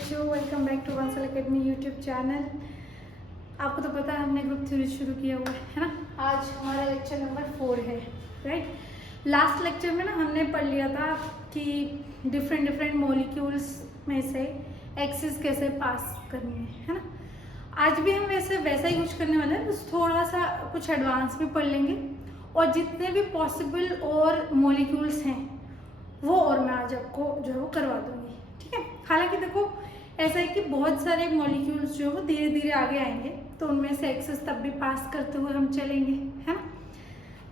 बच्चों, welcome back to Vansal academy YouTube channel. आपको तो पता है हमने ग्रुप थ्योरी शुरू किया हुआ है ना। आज हमारा लेक्चर नंबर 4 है, राइट। लास्ट लेक्चर में ना हमने पढ़ लिया था कि डिफरेंट मॉलिक्यूल्स में से एक्सिस कैसे पास करनी है ना। आज भी हम वैसा ही कुछ करने वाले हैं, बस थोड़ा सा कुछ एडवांस में पढ़ लेंगे और जितने भी पॉसिबल और मॉलिक्यूल्स हैं वो और मैं आज आपको जो है वो करवा दूंगी, ठीक है। हालांकि देखो ऐसा है कि बहुत सारे मॉलिक्यूल्स जो है वो धीरे धीरे आगे आएंगे, तो उनमें से एक्सेस तब भी पास करते हुए हम चलेंगे, है ना।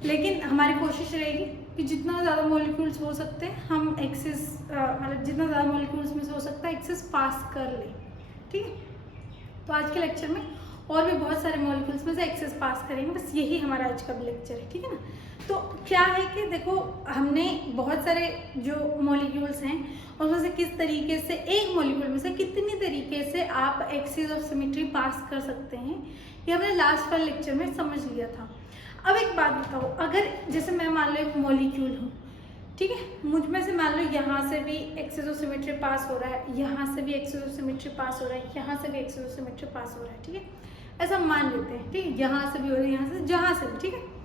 लेकिन हमारी कोशिश रहेगी कि जितना ज़्यादा मॉलिक्यूल्स हो सकते हैं हम एक्सेस मतलब जितना ज़्यादा मॉलिक्यूल्स में से हो सकता है एक्सेस पास कर लें, ठीक है। तो आज के लेक्चर में और भी बहुत सारे मॉलिक्यूल्स में से एक्सेस पास करेंगे, बस यही हमारा आज का लेक्चर है, ठीक है ना। तो क्या है कि देखो हमने बहुत सारे जो मॉलिक्यूल्स हैं उसमें से किस तरीके से एक मॉलिक्यूल में से कितनी तरीके से आप एक्सिस ऑफ सिमेट्री पास कर सकते हैं, ये हमने लास्ट वाले लेक्चर में समझ लिया था। अब एक बात बताओ, अगर जैसे मैं मान लो एक मॉलिक्यूल हूँ, ठीक है, मुझ में से मान लो यहाँ से भी एक्सिस ऑफ सिमेट्री पास हो रहा है, यहाँ से भी एक्सिस ऑफ सिमेट्री पास हो रहा है, यहाँ से भी एक्सिस ऑफ सिमेट्री पास हो रहा है, ठीक है, ऐसा मान लेते हैं, ठीक है। यहाँ से भी हो रहा है, यहाँ से, जहाँ से भी, ठीक है।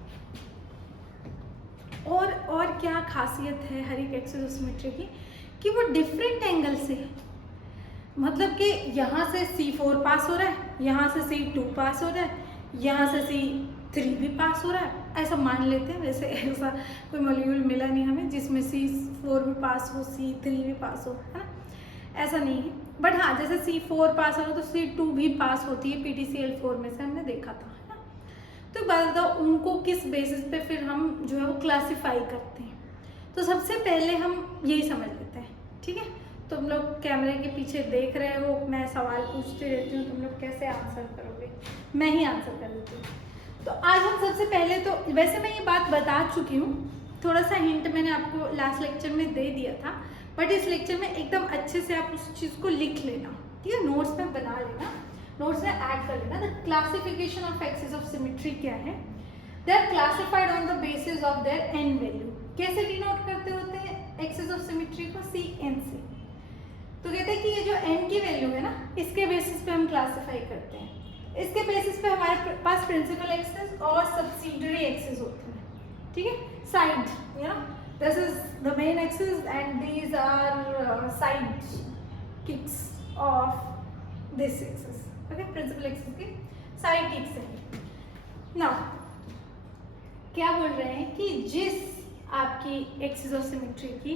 और क्या खासियत है हर एक एक्सिस ऑफ सिमेट्री की कि वो डिफरेंट एंगल से है। मतलब कि यहाँ से C4 पास हो रहा है, यहाँ से C2 पास हो रहा है, यहाँ से C3 भी पास हो रहा है, ऐसा मान लेते हैं। वैसे ऐसा कोई मॉलिक्यूल मिला नहीं हमें जिसमें C4 भी पास हो, C3 भी पास हो, है ना, ऐसा नहीं है। बट हाँ, जैसे C4 पास हो तो C2 भी पास होती है, PTCl4 में से हमने देखा था, है ना। तो बात बताओ उनको किस बेसिस पे फिर हम जो है वो क्लासीफाई करते हैं। तो सबसे पहले हम यही समझ लेते हैं, ठीक है। तुम लोग कैमरे के पीछे देख रहे हो, मैं सवाल पूछती रहती हूँ, तुम लोग कैसे आंसर करोगे, मैं ही आंसर कर देती हूँ। तो आज हम सबसे पहले तो वैसे मैं ये बात बता चुकी हूँ, थोड़ा सा हिंट मैंने आपको लास्ट लेक्चर में दे दिया था, बट इस लेक्चर में एकदम अच्छे से आप उस चीज़ को लिख लेना, ठीक है, नोट्स में बना लेना, नोट्स में ऐड कर लेना। The classification of axis of symmetry क्या है, they are classified on the basis of their n value. कैसे डिनोट करते होते हैं एक्सिस ऑफ सिमेट्री को, CN से। तो कहते हैं कि ये जो n की वैल्यू है ना, इसके बेसिस पे हम क्लासिफाई करते हैं। इसके बेसिस पे हमारे पास प्रिंसिपल एक्सिस और सब्सिडियरी एक्सिस होते हैं, ठीक है। Side, you know, this is the main axis and these are side kicks of this axis, okay. Principal axis की साइड किक्स है। नाउ क्या बोल रहे हैं कि जिस आपकी एक्सिस ऑफ सिमेट्री की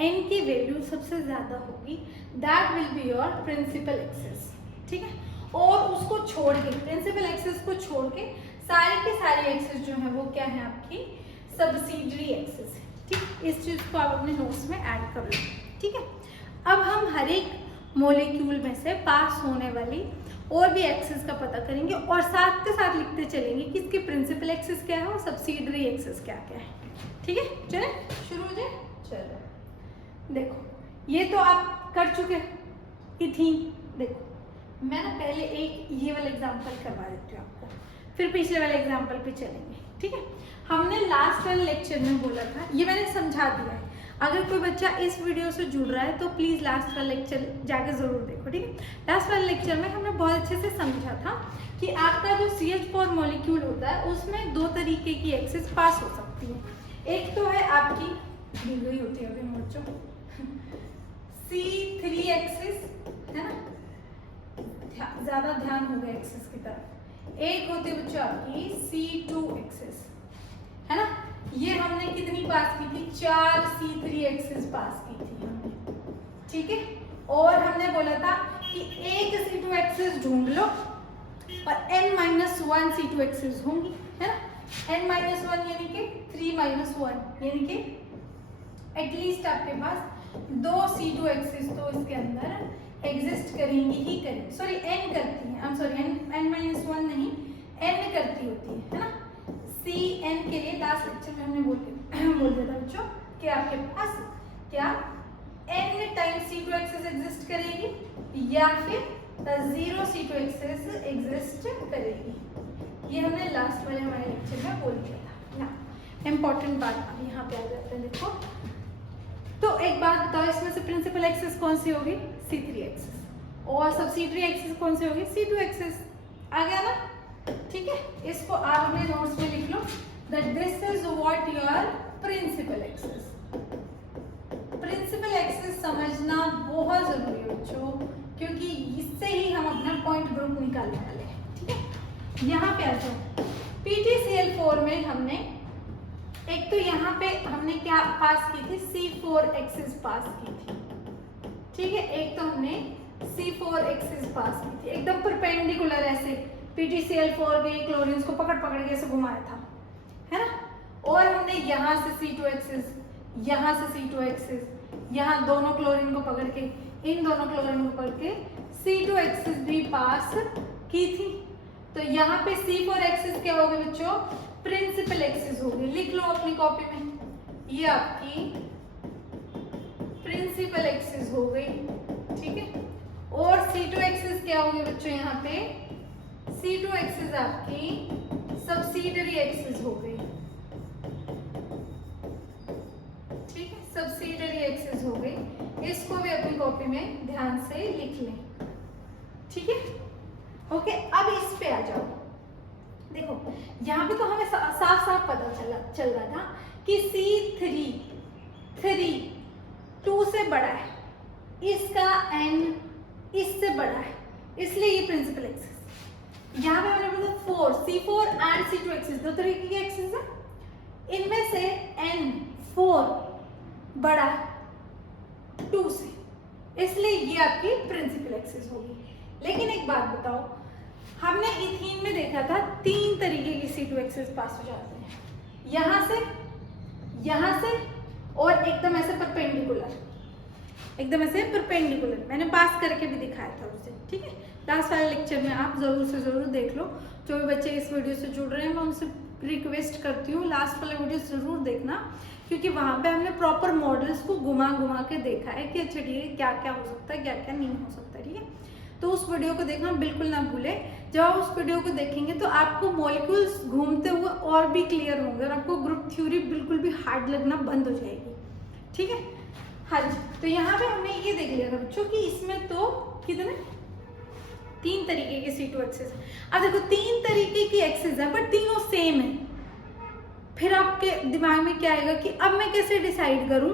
n की वैल्यू सबसे ज़्यादा होगी, that will be your principal axis, ठीक है। और उसको छोड़ के, प्रिंसिपल एक्सिस को छोड़ के सारी की सारी एक्सिस जो है वो क्या है आपकी सब्सिडियरी एक्सिस है, ठीक। इस चीज़ को आप अपने नोट्स में ऐड कर लो, ठीक है। अब हम हर एक मॉलिक्यूल में से पास होने वाली और भी एक्सिस का पता करेंगे और साथ के साथ लिखते चलेंगे कि इसकी प्रिंसिपल एक्सिस क्या है और सब्सिडियरी एक्सिस क्या क्या है, ठीक है। चले शुरू हो जाए। चलो देखो ये तो आप कर चुके इथीन। देखो मैं ना पहले एक ये वाला एग्जांपल करवा देती हूँ आपको, फिर पिछले वाले एग्जांपल पे चलेंगे, ठीक है। हमने लास्ट वाले लेक्चर में बोला था, ये मैंने समझा दिया है। अगर कोई बच्चा इस वीडियो से जुड़ रहा है तो प्लीज़ लास्ट वाला लेक्चर जाके ज़रूर देखो, ठीक है। लास्ट वाले लेक्चर में हमने बहुत अच्छे से समझा था कि आपका जो CH4 मॉलिक्यूल होता है उसमें दो तरीके की एक्सिस पास हो सकती है। एक तो है आपकी दी हुई होती है अभी बच्चों C3 एक्सिस, है ना, ज़्यादा ध्यान होगा एक्सिस की तरफ। एक होती है बच्चों आपकी C2 एक्सिस, है ना। ये हमने कितनी पास की थी, 4 C3 एक्सिस पास की थी हमने, ठीक है। और हमने बोला था कि एक C2 एक्सिस ढूंढ लो और n-1 C2 एक्सिस होंगी, है ना। n-1 यानी कि 3-1 यानी कि एटलीस्ट आपके पास 2 C2 एक्सिस तो इसके अंदर एग्जिस्ट करेंगी ही करेंगी। सॉरी n करती है, n-1 नहीं, n करती होती है ना। CN के लिए लास्ट लेक्चर में हमने बोल दिया था बच्चों कि आपके पास क्या n times C2 axis exist करेगी या फिर 0 C2 एक्सिस एग्जिस्ट करेगी। ये हमने लास्ट वाले हमारे लेक्चर में बोल दिया था ना। इम्पोर्टेंट बात अब यहाँ पे आ जाता है, देखो। तो एक बात बताओ, इसमें से प्रिंसिपल एक्सिस कौन सी होगी, C3 एक्सिस, और सब्सिडियरी एक्सिस कौन सी होगी, C2 एक्सिस। आ गया ना, ठीक है। इसको आप अपने नोट्स में लिख लो that this is what your principal axis. Principal axis समझना बहुत जरूरी है बच्चों, क्योंकि इससे ही हम अपना पॉइंट ग्रुप निकालने वाले हैं, ठीक है। यहाँ पे आ जाओ, PTCL4 में हमने एक तो यहाँ पे हमने क्या पास की थी, C4 एक्सिस पास की थी, ठीक है। एक तो हमने C4 एक्सिस पास की थी, एकदम परपेंडिकुलर ऐसे PTCL4 के क्लोरीन को पकड़ पकड़ के ऐसे घुमाया था, है ना। और हमने यहाँ से C2 एक्सिस, यहाँ से C2 एक्सिस, यहाँ दोनों क्लोरीन को पकड़ के, इन दोनों क्लोरीन को पकड़ के C2 एक्सिस भी पास की थी। तो यहाँ पे C4 एक्सिस क्या होगी बच्चों, प्रिंसिपल एक्सिस होगी। लिख लो अपनी कॉपी में, ये आपकी प्रिंसिपल एक्सिस हो गई, ठीक है। और C2 एक्सिस क्या होगी बच्चों, यहाँ पे C2 एक्सिस आपकी सब्सिडियरी एक्सिस हो गई, ठीक है। सब्सिडियरी एक्सिस हो गई, इसको भी अपनी कॉपी में ध्यान से लिख लें, ठीक है। ओके, अब इस पे आ जाओ। देखो यहाँ पे तो हमें साफ साफ पता चल रहा था कि C3 2 से बड़ा है, इसका n इससे बड़ा है, इसलिए ये प्रिंसिपल एक्सिस। यहाँ पे मैंने बोला 4 C4 एंड C2 एक्सिस, दो तरीके की एक्सिस है, इनमें से N4 बड़ा है 2 से, इसलिए ये आपकी प्रिंसिपल एक्सिस होगी। लेकिन एक बात बताओ, हमने इथीन में देखा था 3 तरीके की C2 एक्सिस पास हो जाते हैं, यहाँ से और एकदम ऐसे परपेंडिकुलर, एकदम ऐसे परपेंडिकुलर मैंने पास करके भी दिखाया था उसे, ठीक है। लास्ट वाले लेक्चर में आप जरूर से जरूर देख लो। जो भी बच्चे इस वीडियो से जुड़ रहे हैं मैं उनसे रिक्वेस्ट करती हूँ लास्ट वाला वीडियो जरूर देखना, क्योंकि वहाँ पे हमने प्रॉपर मॉडल्स को घुमा घुमा के देखा है कि अच्छा ठीक है क्या क्या हो सकता है, क्या क्या नहीं हो सकता, ठीक है। तो उस वीडियो को देखना बिल्कुल ना भूले। जब आप उस वीडियो को देखेंगे तो आपको मॉलिक्यूल्स घूमते हुए और भी क्लियर होंगे और आपको ग्रुप थ्योरी बिल्कुल भी हार्ड लगना बंद हो जाएगी, ठीक है। हाँ जी, तो यहाँ पे हमने ये देख लिया था बच्चों कि इसमें तो कितने 3 तरीके के C2 एक्सिस है। अब देखो 3 तरीके की एक्सिस है पर तीनों सेम है, फिर आपके दिमाग में क्या आएगा कि अब मैं कैसे डिसाइड करूं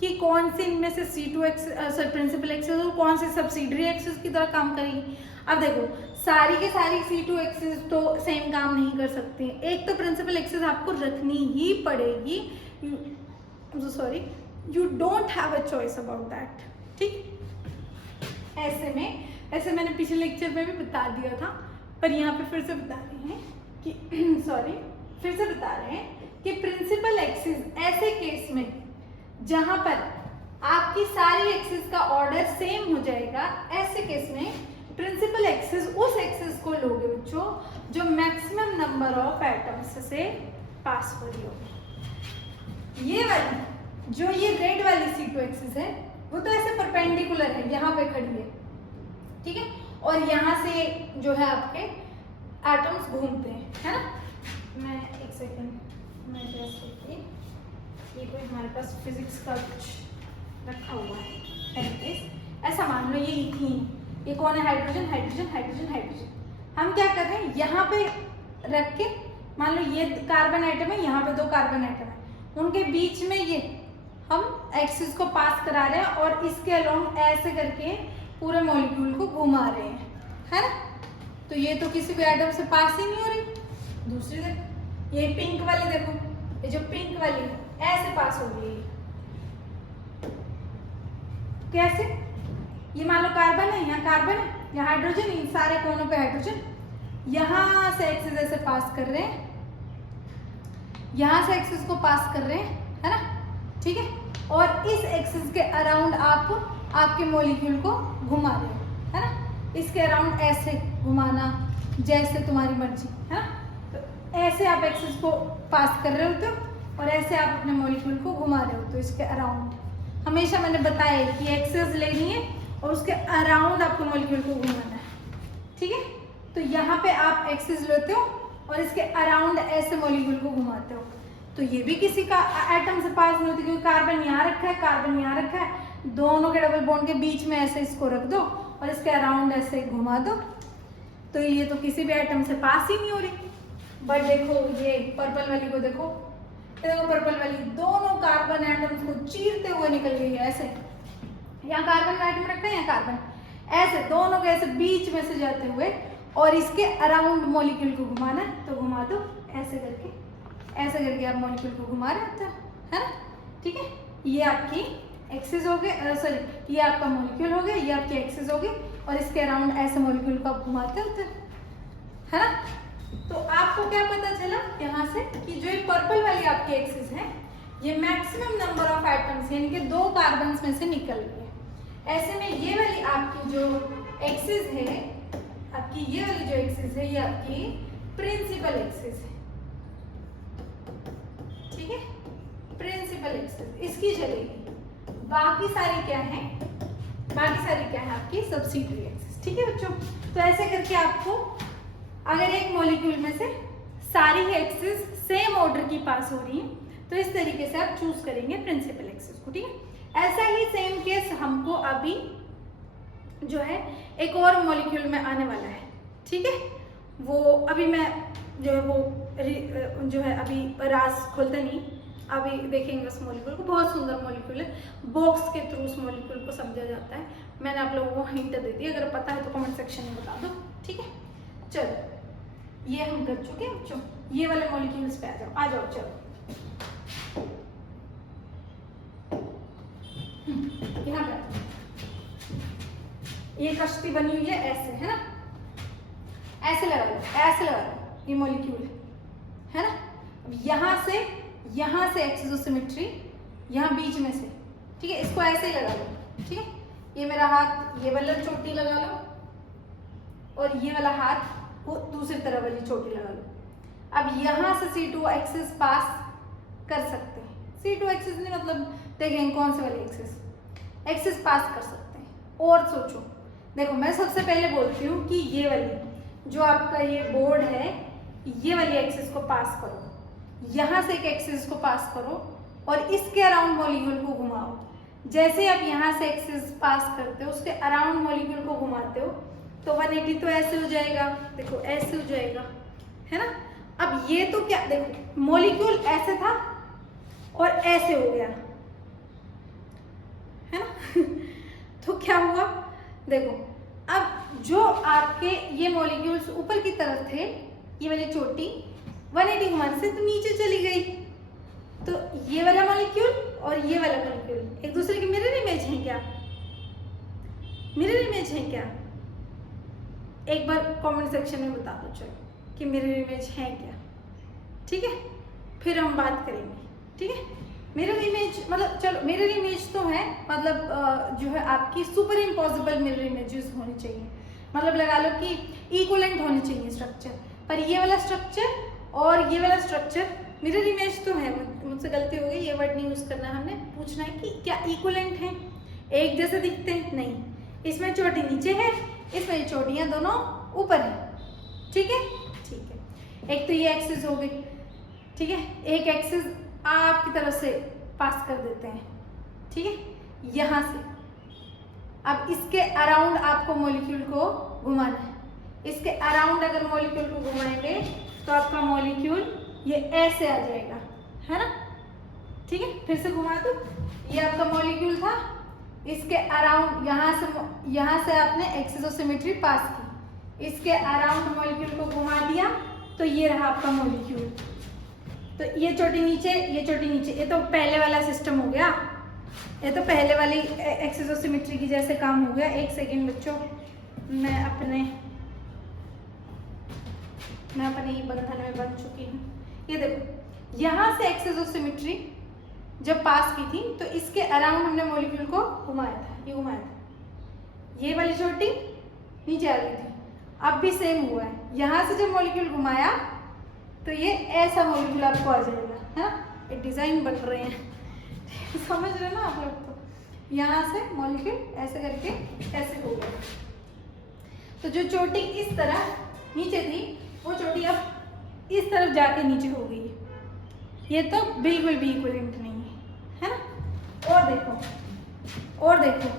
कि कौन से इनमें से C2 एक्सिस प्रिंसिपल एक्सिस और कौन से सब्सिडियरी एक्सिस की तरह काम करेगी। अब देखो सारी के सारी C2 एक्सिस तो सेम काम नहीं कर सकती, एक तो प्रिंसिपल एक्सिस आपको रखनी ही पड़ेगी, you don't have a choice about that, ठीक। ऐसे मैंने पिछले लेक्चर में भी बता दिया था, पर यहाँ पे फिर से बता रहे हैं कि फिर से बता रहे हैं कि प्रिंसिपल एक्सिस ऐसे केस में जहां पर आपकी सारी एक्सिस का ऑर्डर सेम हो जाएगा, ऐसे केस में प्रिंसिपल एक्सिस उस एक्सिस को लोगे बच्चों जो मैक्सिमम नंबर ऑफ एटम्स से पास हो रही होगी। ये वाली जो ये रेड वाली C2 एक्सिस है वो तो ऐसे परपेंडिकुलर है, यहाँ पे खड़ी है, ठीक है। और यहाँ से जो है आपके एटम्स घूमते हैं, है ना। मैं एक सेकंड मैं जैसे कि ये कोई हमारे पास फिजिक्स का कुछ रखा हुआ है, ऐसा मान लो ये इथीन, ये कौन है, हाइड्रोजन हाइड्रोजन हाइड्रोजन हाइड्रोजन। हम क्या कर रहे हैं यहाँ पे रख के, मान लो ये कार्बन आइटम है, यहाँ पे 2 कार्बन आइटम है, उनके बीच में ये हम एक्सिस को पास करा रहे हैं और इसके अलोंग ऐसे करके पूरे मॉलिक्यूल को घुमा रहे हैं, है ना। तो ये तो किसी भी एटम से पास ही नहीं हो रही। दूसरी देखो ये पिंक वाली, देखो ये जो पिंक वाली है ऐसे पास हो रही है, कैसे, ये मान लो कार्बन है, यहाँ कार्बन है, यहाँ हाइड्रोजन, इन सारे कोनों पे हाइड्रोजन, यहाँ से एक्सिस ऐसे पास कर रहे हैं, यहाँ से एक्सिस को पास कर रहे हैं, है ना, ठीक है। और इस एक्सिस के अराउंड आप आपके मॉलिक्यूल को घुमा रहे हो, है ना। इसके अराउंड ऐसे घुमाना जैसे तुम्हारी मर्जी, है ना। तो ऐसे आप एक्सिस को पास कर रहे होते हो और ऐसे आप अपने मॉलिक्यूल को घुमा रहे होते हो इसके अराउंड। हमेशा मैंने बताया कि एक्सिस लेनी है और उसके अराउंड आपको मॉलिक्यूल को घुमाना है, ठीक है। तो यहाँ पे आप एक्सिस लेते हो और इसके अराउंड ऐसे मॉलिक्यूल को घुमाते हो। तो ये भी किसी का एटम से पास नहीं होती, क्योंकि कार्बन यहाँ रखा है, कार्बन यहाँ रखा है, दोनों के डबल बॉन्ड के बीच में ऐसे इसको रख दो और इसके अराउंड ऐसे घुमा दो, तो ये तो किसी भी आइटम से पास ही नहीं हो रही। बट देखो ये पर्पल वाली को देखो, ये देखो पर्पल वाली दोनों कार्बन एटम्स को चीरते हुए निकल गई है ऐसे। यहाँ कार्बन का आइटम रखा है, यहाँ कार्बन, ऐसे दोनों के ऐसे बीच में से जाते हुए, और इसके अराउंड मॉलिक्यूल को घुमाना है तो घुमा दो ऐसे करके, ऐसे करके आप मॉलिक्यूल को घुमा रहे होते है ना। ठीक है, ये आपकी एक्सिस हो गए, सॉरी ये आपका मॉलिक्यूल हो गया, ये आपकी एक्सिस हो गई, और इसके अराउंड ऐसे मॉलिक्यूल को आप घुमाते होते है ना। तो आपको क्या पता चला यहाँ से कि जो ये पर्पल वाली आपकी एक्सिस है, ये मैक्सिमम नंबर ऑफ एटम्स यानी कि 2 कार्बन में से निकल रही है। ऐसे में ये वाली आपकी जो एक्सिस है, आपकी ये वाली जो एक्सिस है, ये आपकी प्रिंसिपल एक्सिस है। ठीक है, प्रिंसिपल एक्सिस इसकी चलेगी। बाकी सारी क्या है, बाकी सारी क्या है आपकी सब्सिडियरी एक्सिस। ठीक है बच्चों, तो ऐसे करके आपको अगर एक मॉलिक्यूल में से सारी ही एक्सिस सेम ऑर्डर की पास हो रही है, तो इस तरीके से आप चूज करेंगे प्रिंसिपल एक्सिस को। ठीक है, ऐसा ही सेम केस हमको अभी जो है एक और मॉलिक्यूल में आने वाला है। ठीक है, वो अभी मैं जो है वो जो है अभी राज खोलते नहीं, अभी देखेंगे उस मॉलिक्यूल को। बहुत सुंदर मॉलिक्यूल है, बॉक्स के थ्रू उस मॉलिक्यूल को समझा जाता है। मैंने आप लोगों को हिंट दे दी, अगर पता है तो कमेंट सेक्शन में बता दो। ठीक है, चलो ये हम कर चुके हैं बच्चों, ये वाले मॉलिक्यूल्स पे आ जाओ चलो। यहाँ पे ये कश्ती बनी हुई है ऐसे, है ना, ऐसे लगा लो, ऐसे लगा लो, ये मॉलिक्यूल है ना। अब यहाँ से एक्सिस ऑफ सिमेट्री यहाँ बीच में से, ठीक है, इसको ऐसे ही लगा लो। ठीक है, ये मेरा हाथ ये वाला चोटी लगा लो, और ये वाला हाथ वो दूसरी तरफ वाली चोटी लगा लो। अब यहाँ से C2 एक्सिस पास कर सकते हैं, C2 एक्सिस नहीं मतलब देखेंगे कौन से वाली एक्सिस पास कर सकते हैं। और सोचो, देखो मैं सबसे पहले बोलती हूँ कि ये वाली जो आपका ये बोर्ड है, ये वाली एक्सिस को पास करो, यहाँ से एक एक्सिस को पास करो, और इसके अराउंड मॉलिक्यूल को घुमाओ। जैसे आप यहाँ से एक्सिस पास करते हो, उसके अराउंड मॉलिक्यूल को घुमाते हो, तो 180 तो ऐसे हो जाएगा, देखो ऐसे हो जाएगा, है ना। अब ये तो क्या, देखो मॉलिक्यूल ऐसे था और ऐसे हो गया, है ना। तो क्या हुआ, देखो अब जो आपके ये मॉलिक्यूल्स ऊपर की तरफ थे, ये वाली चोटी 180 घुमाने से तो नीचे चली गई, तो ये वाला मॉलिक्यूल और ये वाला मॉलिक्यूल एक दूसरे की मिरर इमेज है क्या, मिरर इमेज है क्या? एक बार कमेंट सेक्शन में बता दो चलो कि मिरर इमेज है क्या। ठीक है, फिर हम बात करेंगे। ठीक है, मिरर इमेज मतलब चलो मिरर इमेज तो है, मतलब जो है आपकी सुपर इम्पॉसिबल मिरर इमेजेस होनी चाहिए, मतलब लगा लो कि इक्वलेंट होनी चाहिए स्ट्रक्चर। पर ये वाला स्ट्रक्चर और ये वाला स्ट्रक्चर मिरर इमेज तो है, मुझसे गलती हो गई, ये वर्ड नहीं यूज करना, हमने पूछना है कि क्या इक्वलेंट है, एक जैसे दिखते हैं? नहीं, इसमें चोटी नीचे है, इसमें चोटियां दोनों ऊपर है। ठीक है, ठीक है, एक तो ये एक्सिस हो गई। ठीक है, एक एक्सिस आपकी तरफ से पास कर देते हैं। ठीक है, यहाँ से अब इसके अराउंड आपको मॉलिक्यूल को घुमाना है। इसके अराउंड अगर मॉलिक्यूल को घुमाएंगे तो आपका मॉलिक्यूल ये ऐसे आ जाएगा, है ना। ठीक है, फिर से घुमा दो, ये आपका मॉलिक्यूल था, इसके अराउंड यहाँ से आपने एक्सिस ऑफ सिमेट्री पास की, इसके अराउंड मॉलिक्यूल को घुमा दिया, तो ये रहा आपका मॉलिक्यूल। तो ये चोटी नीचे, ये चोटी नीचे, ये तो पहले वाला सिस्टम हो गया, ये तो पहले वाली एक्सिस ऑफ सिमेट्री की जैसे काम हो गया। एक सेकेंड बच्चों, मैं अपने ही बंधन में बन चुकी हूँ। ये देखो, यहाँ से एक्सिस ऑफ सिमेट्री जब पास की थी तो इसके अराउंड हमने मॉलिक्यूल को घुमाया था, ये घुमाया था, ये वाली चोटी नीचे आ गई थी। अब भी सेम हुआ है, यहाँ से जब मॉलिक्यूल घुमाया तो ये ऐसा मॉलिक्यूल आपको आ जाएगा, है ना। एक डिजाइन बन रहे हैं समझ रहे ना आप लोग। तो यहाँ से मॉलिक्यूल ऐसे करके ऐसे हो गया, तो जो चोटी इस तरह नीचे थी वो चोटी अब इस तरफ जाके नीचे हो गई। ये तो बिल्कुल भी इक्विवेलेंट नहीं है, है ना। और देखो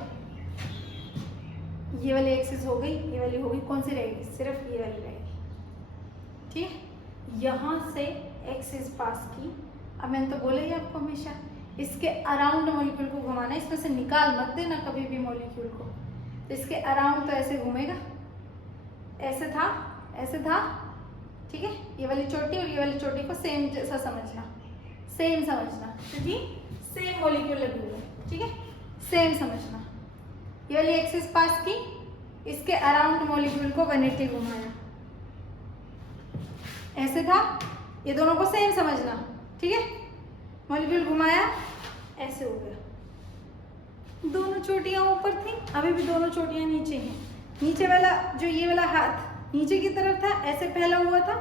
ये वाली एक्सिस हो गई, ये वाली हो गई, कौन सी रहेगी? सिर्फ ये वाली रहेगी। ठीक है, यहाँ से एक्सिस पास की। अब मैंने तो बोला ही आपको हमेशा इसके अराउंड मॉलिक्यूल को घुमाना है, इसमें से निकाल मत देना कभी भी मॉलिक्यूल को। तो इसके अराउंड तो ऐसे घूमेगा, ऐसे था, ऐसे था, ठीक है। ये वाली चोटी और ये वाली चोटी को सेम जैसा समझना, सेम समझना, क्योंकि सेम मॉलिक्यूल लगे हुए हैं, ठीक है, सेम समझना। ये वाली एक्सिस पास की, इसके अराउंड मॉलिक्यूल को 180 घुमाया, ऐसे था, ये दोनों को सेम समझना, ठीक है। मॉलिक्यूल घुमाया, ऐसे हो गया। दोनों चोटियां ऊपर थी, अभी भी दोनों चोटियां नीचे हैं। नीचे वाला जो ये वाला हाथ नीचे की तरफ था, ऐसे फैला हुआ था,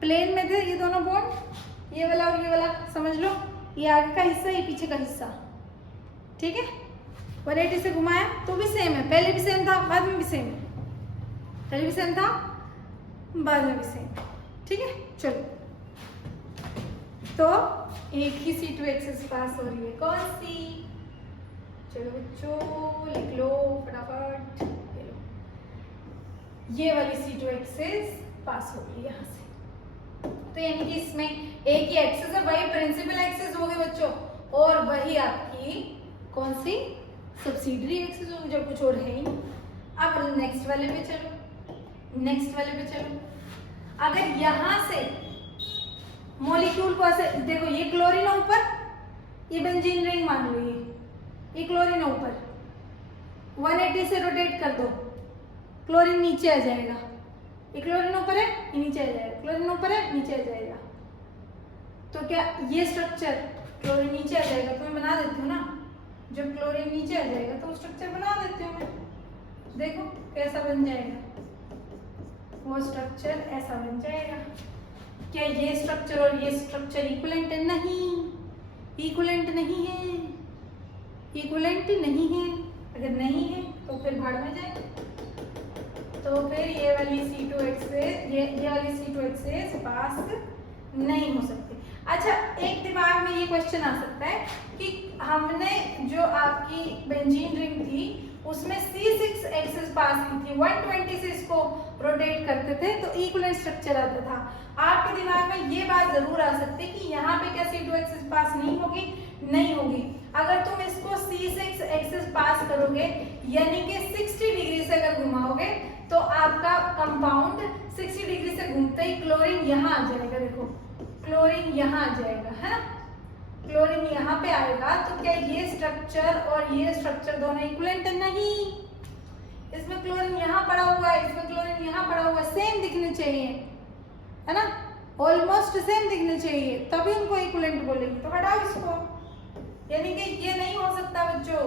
प्लेन में थे ये दोनों बॉन्ड, ये वाला और ये वाला समझ लो, ये आगे का हिस्सा, ये पीछे का हिस्सा, ठीक है। 180 से घुमाया तो भी सेम है, पहले भी सेम था, बाद में भी सेम है, पहले भी सेम था, बाद में भी सेम, ठीक है। चलो, तो एक ही C2 एक्सिस पास हो रही है, कौन सी? चलो बच्चों लिख लो फटाफट, ये लो, ये वाली C2 एक्सिस पास हो रही है यहाँ से। तो यानी कि इसमें एक ही एक्सिस है, वही प्रिंसिपल एक्सिस हो गई बच्चों, और वही आपकी कौन सी? सब्सिडरी एक्सिस होगी, जब कुछ और है ही। अब नेक्स्ट वाले पे चलो, नेक्स्ट वाले पे चलो। अगर यहाँ से मॉलिक्यूल को ऐसे देखो, ये क्लोरीन ऊपर, ये बेंजीन रिंग मान लो, ये क्लोरीन ऊपर, 180 से रोटेट कर दो, क्लोरीन नीचे आ जाएगा। ये क्लोरीन ऊपर है, ये नीचे आ जाएगा, क्लोरीन ऊपर है, नीचे आ जाएगा। तो क्या ये स्ट्रक्चर क्लोरीन नीचे आ जाएगा, तो मैं बना देती हूँ ना, जब क्लोरीन नीचे आ जाएगा तो स्ट्रक्चर बना देती हूँ मैं, देखो कैसा बन जाएगा, वो स्ट्रक्चर ऐसा बन जाएगा। क्या ये स्ट्रक्चर और ये स्ट्रक्चर इक्विवेलेंट है? नहीं, इक्विवेलेंट नहीं है, इक्विवेलेंट नहीं है। अगर नहीं है तो फिर भाड़ में जाए, तो फिर ये वाली C2 एक्सिस, ये वाली C2 एक्सिस पास नहीं हो सकती। अच्छा, एक दिमाग में ये क्वेश्चन आ सकता है कि हमने जो आपकी बेंजीन रिंग थी उसमें C6 एक्सिस पास की थी, 120 से इसको रोटेट करते थे तो इक्विवेलेंट स्ट्रक्चर आता था। आपके दिमाग में ये बात जरूर आ सकती है कि यहाँ पे क्या C2 एक्सिस पास नहीं होगी? नहीं होगी। अगर तुम इसको C6 एक्सिस पास करोगे, यानी कि 60 डिग्री से अगर घुमाओगे, तो आपका कंपाउंड 60 डिग्री से घूमते ही क्लोरीन यहाँ आ जाएगा। देखो, क्लोरीन यहाँ आ जाएगा, है ना, क्लोरीन यहाँ पे आएगा। तो क्या ये स्ट्रक्चर और ये स्ट्रक्चर दोनों इक्विवेलेंट नहीं? इसमें क्लोरीन यहाँ पड़ा हुआ है, इसमें क्लोरीन यहाँ पड़ा हुआ है, सेम दिखने चाहिए, है ना, ऑलमोस्ट सेम दिखने चाहिए, तभी उनको इक्विवेलेंट बोलेंगे। तो हटाओ इसको, यानी कि ये नहीं हो सकता बच्चों,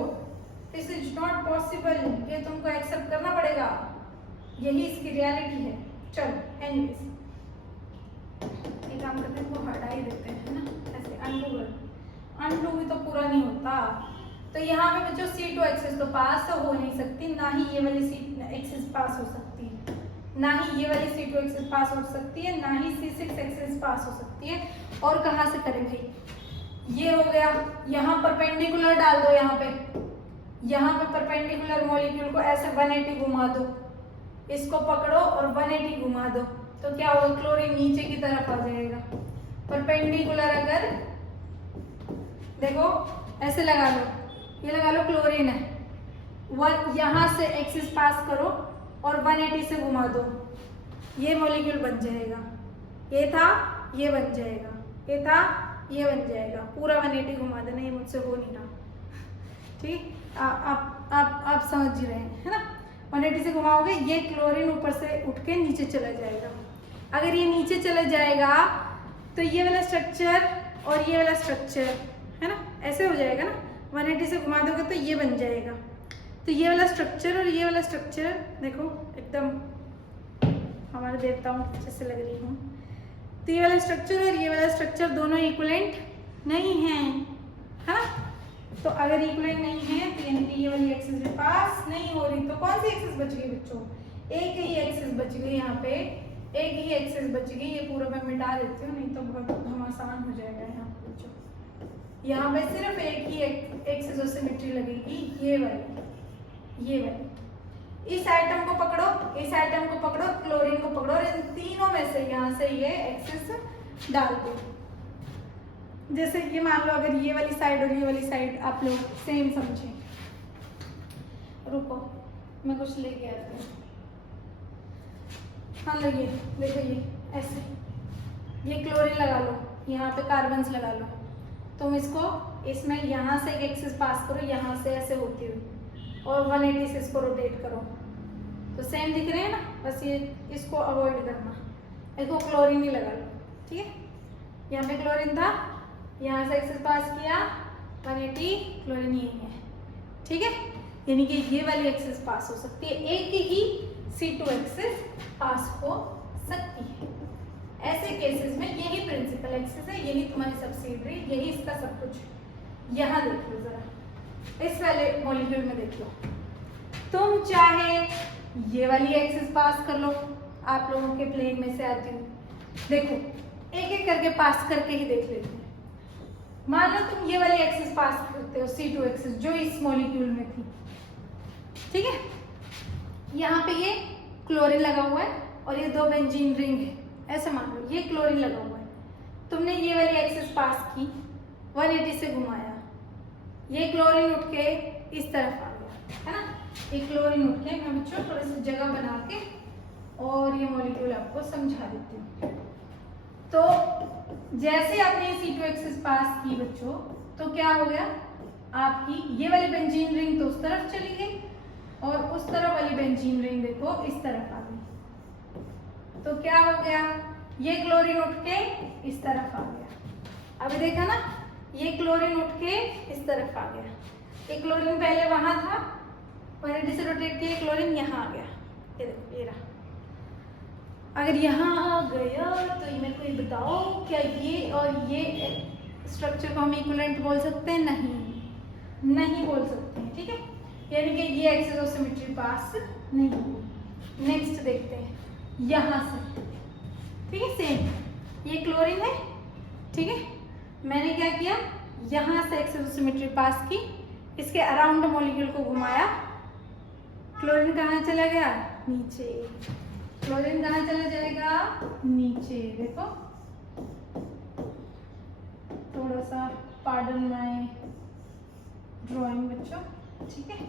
दिस इज नॉट पॉसिबल, ये तुमको एक्सेप्ट करना पड़ेगा, यही इसकी रियलिटी है। चलो एनीवेज, एक काम करते हैं, इसको हटा ही देते हैं, है ना, ऐसे अनडू कर, अनडू भी तो पूरा नहीं होता। तो यहाँ पे बच्चों C2 एक्सिस तो पास तो हो नहीं सकती, ना ही ये वाली C एक्सिस पास हो सकती है, ना ही ये वाली C2 एक्सिस पास हो सकती है, ना ही C6 एक्सिस पास हो सकती है। और कहाँ से करें भाई? ये हो गया, यहाँ परपेंडिकुलर डाल दो, यहाँ पे परपेंडिकुलर मॉलिक्यूल को ऐसे 180 घुमा दो, इसको पकड़ो और 180 घुमा दो, तो क्या होगा? क्लोरीन नीचे की तरफ आ जाएगा। परपेंडिकुलर अगर देखो ऐसे लगा लो, ये लगा लो क्लोरीन है, यहाँ से एक्सिस पास करो और 180 से घुमा दो, ये मॉलिक्यूल बन जाएगा। ये था, ये बन जाएगा, ये था, ये बन जाएगा, पूरा 180 घुमा देना, ये मुझसे हो नहीं रहा, ठीक। आप समझ ही रहे हैं, है ना। 180 से घुमाओगे, ये क्लोरीन ऊपर से उठ के नीचे चला जाएगा। अगर ये नीचे चला जाएगा तो ये वाला स्ट्रक्चर और ये वाला स्ट्रक्चर, है ना, ऐसे हो जाएगा ना, 180 से घुमा दोगे तो ये बन जाएगा। तो ये वाला स्ट्रक्चर और ये वाला स्ट्रक्चर देखो एकदम हमारे देवताओं जैसे लग रही हूँ। तो ये वाला स्ट्रक्चर और ये वाला स्ट्रक्चर दोनों इक्विवेलेंट नहीं है, है ना। तो अगर इक्विवेलेंट नहीं है तो यानी कि ये वाली एक्सिस भी पास नहीं हो रही। तो कौन सी एक्सिस बच गई बच्चों? एक ही एक्सिस बच गई, यहाँ पे एक ही एक्सिस बच गई। ये पूरा मैं मिटा देती हूँ, नहीं तो बहुत घमासान हो जाएगा यहाँ पे बच्चों। यहाँ पे सिर्फ एक ही एक्सिस ऑफ सिमेट्री लगेगी, ये वाली, ये वाली। इस आइटम को पकड़ो, इस आइटम को पकड़ो, क्लोरीन को पकड़ो और इन तीनों में से यहाँ से ये एक्सेस डाल दो। जैसे ये मान लो अगर ये वाली साइड और ये वाली साइड आप लोग सेम समझे। रुको मैं कुछ लेके आती हूँ। हाँ लगिए, देखो ये ऐसे, ये क्लोरीन लगा लो, यहाँ पे कार्बन्स लगा लो। तुम इसको इसमें यहाँ से एक एक्सिस पास करो, यहाँ से ऐसे होती हुई, और 180 से इसको रोटेट करो तो सेम दिख रहे हैं ना। बस ये इसको अवॉइड करना, इसको क्लोरीन ही लगा लो। ठीक है, यहाँ पे क्लोरीन था, यहाँ से एक्सिस पास किया, 180, क्लोरीन यही है। ठीक है, यानी कि ये वाली एक्सिस पास हो सकती है, एक ही C2 एक्सिस पास हो सकती है। ऐसे केसेस में यही प्रिंसिपल एक्सिस है, यही तुम्हारी सब्सिडरी, यही इसका सब कुछ। यहाँ देख लो जरा, इस वाले मॉलिक्यूल में देख लो, तुम चाहे ये वाली एक्सिस पास कर लो, आप लोगों के प्लेन में से आती हूँ, देखो एक एक करके पास करके ही देख लेते हैं। मान लो तुम ये वाली एक्सिस पास करते हो, C2 एक्सिस जो इस मॉलिक्यूल में थी। ठीक है, यहाँ पे ये क्लोरीन लगा हुआ है और ये 2 बेंजीन रिंग है, ऐसे मान लो ये क्लोरीन लगा हुआ है। तुमने ये वाली एक्सिस पास की, 180 से घुमाया, ये क्लोरीन उठ के इस तरफ आ गया, है ना। ये क्लोरीन उठ के, मैं बच्चों थोड़ी सी जगह बना के और ये मॉलिक्यूल आपको समझा देती हूँ। तो जैसे आपने ये C2 एक्सिस पास की बच्चों, तो क्या हो गया, आपकी ये वाली बेंजीन रिंग तो उस तरफ चली गई और उस तरफ वाली बेंजीन रिंग देखो इस तरफ आ गई। तो क्या हो गया, ये क्लोरीन उठ के इस तरफ आ गया। अभी देखा ना, ये क्लोरीन उठ के इस तरफ आ गया। ये क्लोरीन पहले वहां था, 180 से रोटेट किया, क्लोरीन यहाँ आ गया। ये देखो ये रहा। अगर यहाँ आ गया तो ये मेरे को ये बताओ, क्या ये और ये स्ट्रक्चर को हम इक्विवेलेंट बोल सकते हैं? नहीं, नहीं बोल सकते हैं। ठीक है, यानी कि ये एक्सिस ऑफ सिमेट्री पास नहीं होगी। नेक्स्ट देखते हैं यहाँ से। ठीक है, सेम ये क्लोरीन है। ठीक है, मैंने क्या किया, यहाँ से एक्सिस ऑफ सिमेट्री पास की, इसके अराउंड मॉलिक्यूल को घुमाया, क्लोरीन कहाँ चला गया, नीचे। क्लोरीन कहाँ चला जाएगा, नीचे। देखो थोड़ा सा पार्डन माय ड्राइंग बच्चों। ठीक है,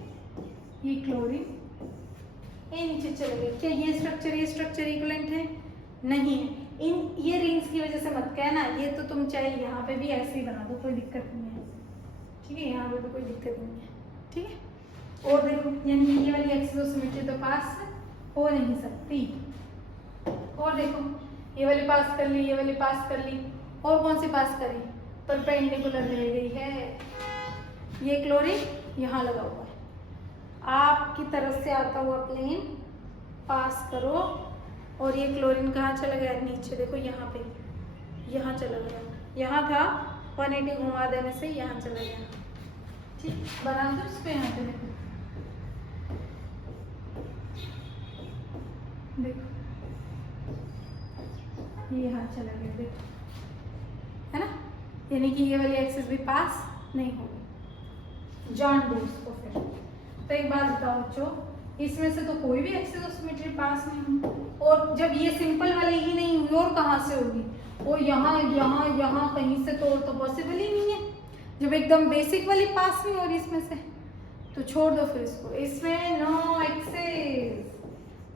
ये क्लोरीन ये नीचे चले गए। क्या ये स्ट्रक्चर इक्विवेलेंट है? नहीं है। इन ये रिंग्स की वजह से मत कहना, ये तो तुम चाहे यहाँ पे भी ऐसे ही बना दो, कोई दिक्कत नहीं है। ठीक है, यहाँ पे भी कोई दिक्कत नहीं है। ठीक है, और देखो यानी ये वाली एक्सिस ऑफ सिमेट्री तो पास हो नहीं सकती। और देखो ये वाली पास कर ली, ये वाली पास कर ली, और कौन सी पास करी, परपेंडिकुलर रह गई है। ये क्लोरीन यहाँ लगा हुआ है, आपकी तरफ से आता हुआ प्लेन पास करो, और ये क्लोरीन कहाँ चला गया, नीचे। देखो यहाँ पे, यहाँ चला गया, यहाँ था 180 घुमा देने से यहाँ चला गया। ठीक, बना दो इसको यहाँ पे। देखो ये यहाँ चला गया, देखो, है ना। यानी कि ये वाली एक्सिस भी पास नहीं होगी। जान दो इसको फिर। तो एक बात बताओ बच्चों, इसमें से तो कोई भी एक्सिस ऑफ सिमेट्री पास नहीं हुई, और जब ये सिंपल वाली ही नहीं हुई और कहाँ से होगी, वो यहाँ यहाँ यहाँ कहीं से तो पॉसिबल ही नहीं है। जब एकदम बेसिक वाली पास नहीं हो रही इसमें से, तो छोड़ दो फिर इसको। इसमें नो एक्सिस।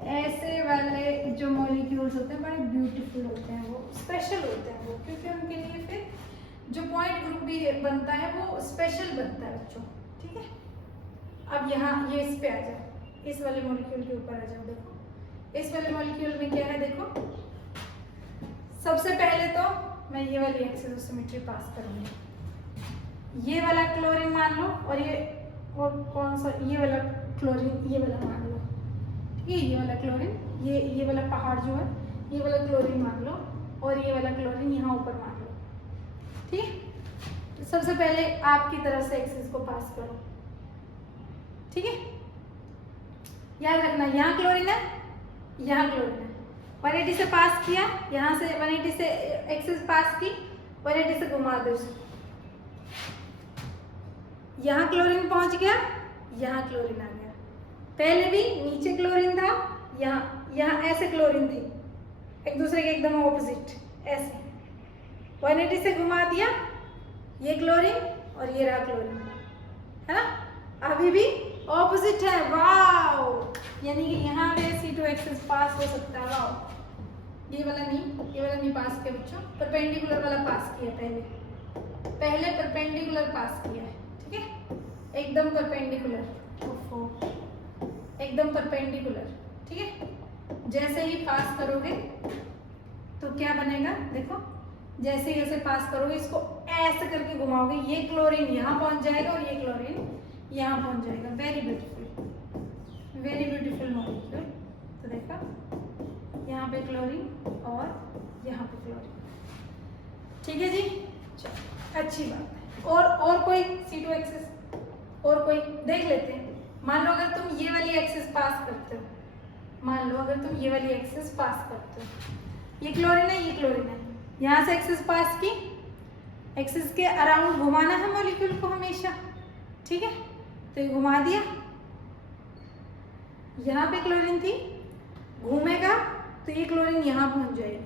ऐसे वाले जो मॉलिक्यूल्स होते हैं बड़े ब्यूटीफुल होते हैं, वो स्पेशल होते हैं वो, क्योंकि उनके लिए फिर जो पॉइंट ग्रुप भी बनता है वो स्पेशल बनता है बच्चों। ठीक है, अब यहाँ ये इस पे आ जाओ, इस वाले मॉलिक्यूल के ऊपर आ जाओ। देखो इस वाले मॉलिक्यूल में क्या है, देखो सबसे पहले तो मैं ये वाली एक्सिस ऑफ सिमेट्री पास करूँगी। ये वाला क्लोरीन मान लो, और ये और कौन सा, ये वाला क्लोरीन, ये वाला मान लो। ये वाला क्लोरीन, ये वाला पहाड़ जो है, ये वाला क्लोरीन मान लो, और ये वाला क्लोरीन यहाँ ऊपर मान लो। ठीक है, तो सबसे पहले आपकी तरफ से एक्सिस को पास करो। ठीक है, याद रखना यहाँ क्लोरीन है, यहाँ क्लोरीन है। 180 से पास किया, यहाँ से 180 से एक्सिस पास की, 180 से घुमा दो इसको, यहाँ क्लोरीन पहुंच गया, यहाँ क्लोरीन आ गया। पहले भी नीचे क्लोरीन था, यहाँ ऐसे क्लोरीन थी, एक दूसरे के एकदम ऑपोजिट ऐसे। 180 से घुमा दिया, ये क्लोरीन और ये रहा क्लोरीन, है ना। अभी भी ऑपोजिट है, वाओ, यानी कि यहाँ पे C2H पास हो सकता है, वाओ। ये वाला नहीं पास किया बच्चों, परपेंडिकुलर वाला पास किया पहले परपेंडिकुलर पास किया है, ठीक है, एकदम परपेंडिकुलर, एकदम परपेंडिकुलर, ठीक है। जैसे ही पास करोगे तो क्या बनेगा, देखो, जैसे ही ऐसे पास करोगे, इसको ऐसे करके घुमाओगे, ये क्लोरीन यहाँ पहुंच जाएगा और ये क्लोरीन यहाँ पहुंच जाएगा। Very beautiful molecule. तो देखा, यहाँ पे क्लोरीन और यहाँ पे क्लोरीन, ठीक है जी, चलो अच्छी बात है। और कोई C2H, और कोई देख लेते हैं। मान लो अगर तुम ये वाली एक्सिस पास करते हो, ये क्लोरीन है, ये क्लोरीन है, यहाँ से एक्सिस पास की, एक्सिस के अराउंड घुमाना है मॉलिक्यूल को हमेशा, ठीक है। तो ये घुमा दिया, यहाँ पे क्लोरीन थी, घूमेगा तो ये क्लोरीन यहाँ पहुंच जाएगी,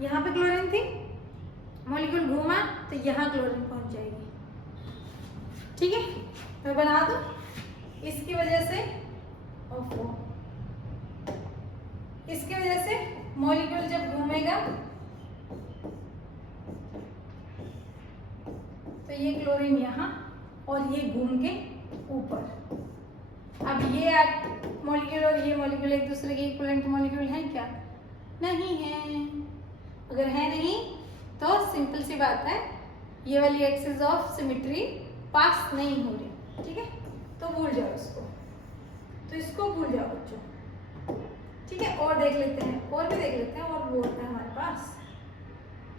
यहाँ पे क्लोरीन थी, मॉलिक्यूल घूमा तो यहाँ क्लोरीन पहुंच जाएगी, ठीक है। मैं बना दूं, इसकी वजह से मॉलिक्यूल जब घूमेगा तो ये क्लोरीन यहाँ और ये घूम के ऊपर। अब ये मॉलिक्यूल और ये मॉलिक्यूल एक दूसरे के इक्विवेलेंट मॉलिक्यूल हैं क्या? नहीं है। अगर है नहीं तो सिंपल सी बात है, ये वाली एक्सिस ऑफ सिमेट्री पास नहीं हो रही, ठीक है, तो भूल जाओ इसको, तो इसको भूल जाओ बच्चों, ठीक है। और देख लेते हैं, और भी देख लेते हैं, और वो होता है हमारे पास,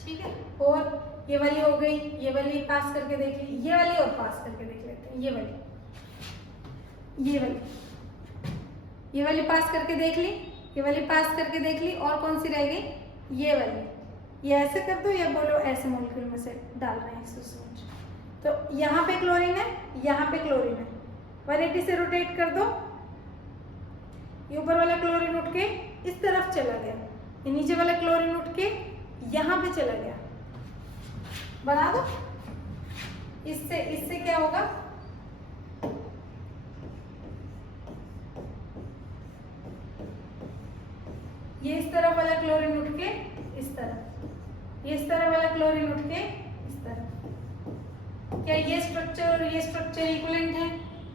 ठीक है। और ये वाली हो गई, ये वाली पास करके देख ली, ये वाली और पास करके देख लेते हैं, ये वाली पास करके देख ली, ये वाली पास करके देख ली, और कौन सी रह गई? ये वाली। ये ऐसे कर दो या बोलो ऐसे मॉलिक्यूल में से डाल रहे हैं इसमें। तो यहाँ पे क्लोरीन है, यहाँ पे क्लोरीन है, 180 से रोटेट कर दो, ये ऊपर वाला क्लोरीन उठ के इस तरफ चला गया, ये नीचे वाला क्लोरीन उठ के यहाँ पे चला गया। बना दो, इससे क्या होगा? ये इस तरफ वाला क्लोरीन उठ के इस तरफ, ये इस तरफ वाला क्लोरीन उठ के इस तरफ। क्या ये स्ट्रक्चर और ये स्ट्रक्चर इक्विवेलेंट है?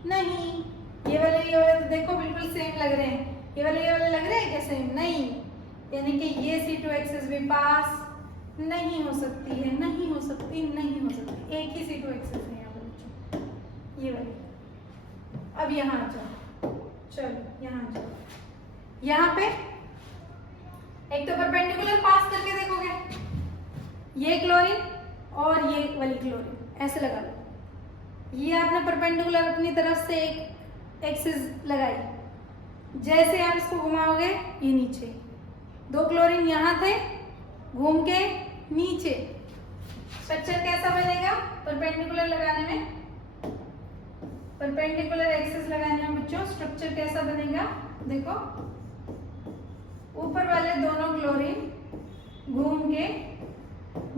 नहीं। ये वाले तो देखो बिल्कुल सेम लग रहे हैं, ये वाले लग रहे हैं क्या सेम? नहीं। यानी कि ये C2H भी पास नहीं हो सकती है, नहीं हो सकती। एक ही C2H है यहाँ पर बच्चों, ये वाली। अब यहाँ आ जाओ, चलो यहाँ आ जाओ। यहाँ पे एक तो परपेंडिकुलर पास करके देखोगे, ये क्लोरीन और ये वाली क्लोरीन ऐसे लगा लो। ये आपने परपेंडिकुलर अपनी तरफ से एक एक्सिस लगाई, जैसे आप इसको घुमाओगे ये नीचे, दो क्लोरीन यहाँ थे, घूम के नीचे। स्ट्रक्चर कैसा बनेगा परपेंडिकुलर लगाने में? परपेंडिकुलर एक्सिस लगाने में बच्चों स्ट्रक्चर कैसा बनेगा? देखो, ऊपर वाले दोनों क्लोरीन घूम के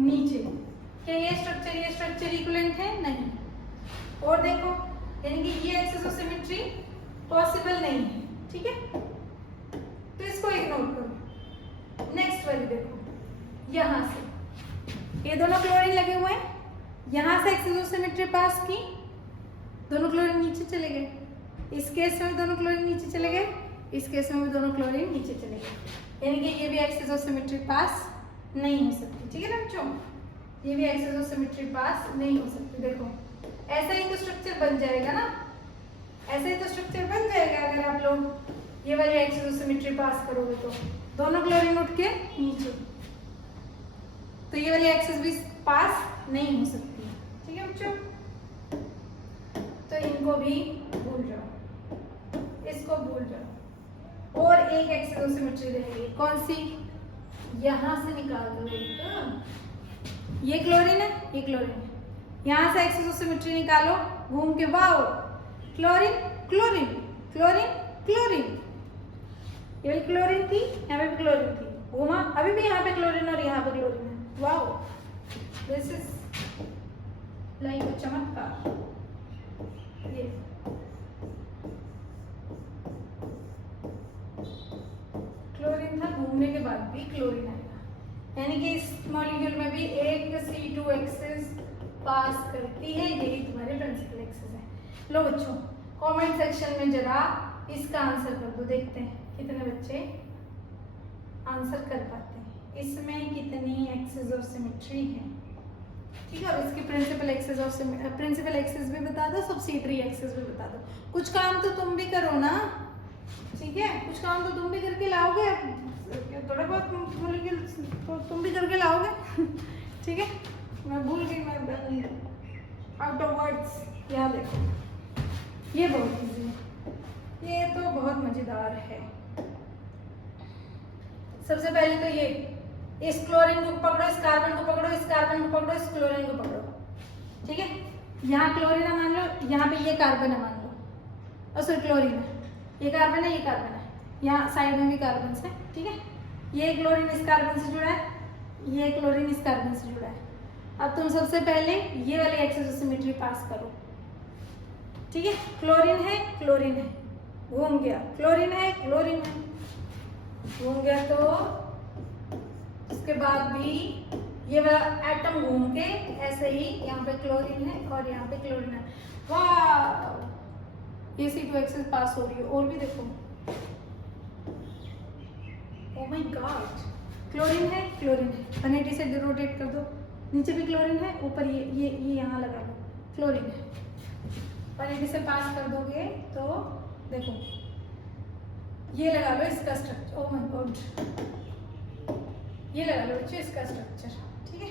नीचे। क्या ये स्ट्रक्चर इक्विवेलेंट है? नहीं। और देखो, यानी कि ये एक्सिस ऑफ सिमेट्री पॉसिबल नहीं है, ठीक है, तो इसको इग्नोर करो। नेक्स्ट वाली देखो, यहां से ये दोनों क्लोरीन लगे हुए हैं, यहां से एक्सिस ऑफ सिमेट्री पास की, दोनों क्लोरीन नीचे चले गए। इस केस में दोनों क्लोरीन नीचे चले गए, इस केस में भी दोनों क्लोरीन नीचे चले गए, यानी कि ये भी एक्सिस ऑफ सिमेट्री पास नहीं हो सकती, ठीक है ना बच्चों? ये भी एक्सिस ऑफ सिमेट्री पास नहीं हो सकती। देखो, ऐसा ही तो स्ट्रक्चर बन जाएगा ना, ऐसा ही तो स्ट्रक्चर बन जाएगा अगर आप लोग ये वाली एक्सिस ऑफ सिमेट्री पास करोगे तो दोनों क्लोरीन उठ के नीचे, तो ये वाली एक्सिस भी पास नहीं हो सकती, ठीक है बच्चों? तो इनको भी भूल जाओ, इसको भूल जाओ। और एक एक्सिस ऑफ सिमेट्री रहेगी, कौन सी? यहां से निकाल दो एक, ये क्लोरीन है, ये क्लोरीन है, यहां से एक्सिस ऑफ सिमेट्री निकालो, घूम के, wow, chlorine chlorine chlorine chlorine, ये क्लोरीन थी, यहाँ पे भी क्लोरीन थी, घुमा अभी भी यहाँ पे क्लोरीन और यहाँ पे क्लोरीन है। वाओ, दिस इज लाइक अ चमत्कार। ये क्लोरीन था, घूमने के बाद भी क्लोरीन आएगा, यानी कि इस मॉलिक्यूल में भी एक C2 एक्सिस पास करती है, यही तुम्हारे प्रिंसिपल एक्सिस है। लो बच्चों, कमेंट सेक्शन में जरा इसका आंसर कर दो, देखते हैं कितने बच्चे आंसर कर पाते हैं। इसमें कितनी एक्सिस ऑफ सिमेट्री है, ठीक है, और इसकी प्रिंसिपल एक्सिस भी बता दो, सब्सिडियरी एक्सिस भी बता दो। कुछ काम तो तुम भी करो ना, ठीक है, कुछ काम तो तुम भी करके लाओगे, थोड़ा बहुत तो तुम भी करके लाओगे। ठीक है, मैं भूल गई, मैं आउट ऑफ वर्ड्स। याद देखो, ये बहुत इजी है, ये तो बहुत मजेदार है। सबसे पहले तो ये, इस क्लोरीन को पकड़ो, इस कार्बन को पकड़ो, इस कार्बन को पकड़ो, इस क्लोरीन को पकड़ो, ठीक है। यहाँ क्लोरीन है मान लो, यहाँ पे ये कार्बन है मान लो, और सॉरी क्लोरीन है, ये कार्बन है, ये कार्बन है, यहाँ साइड में भी कार्बन है, ठीक है। ये क्लोरीन इस कार्बन से जुड़ा है, ये क्लोरीन इस कार्बन से जुड़ा है। अब तुम सबसे पहले ये वाली एक्सिस ऑफ सिमेट्री पास करो, ठीक है। क्लोरीन है, क्लोरीन है, घूम गया, क्लोरीन है, क्लोरीन है, घूम गया, तो उसके बाद भी ये वाला एटम घूम के ऐसे ही यहाँ पे क्लोरीन है और यहाँ पे क्लोरीन है। वाह, ये C2 एक्सिस पास हो रही है। और भी देखो, ओह माय गॉड, क्लोरीन है, क्लोरीन है, 180 से रोटेट कर दो, नीचे भी क्लोरीन है, ऊपर ये यहाँ लगा लो, क्लोरीन है, 180 से पास कर दोगे तो देखो ये लगा लो इसका स्ट्रक्चर, ओह माय गॉड, ये लगा लो बच्चों इसका स्ट्रक्चर, ठीक है,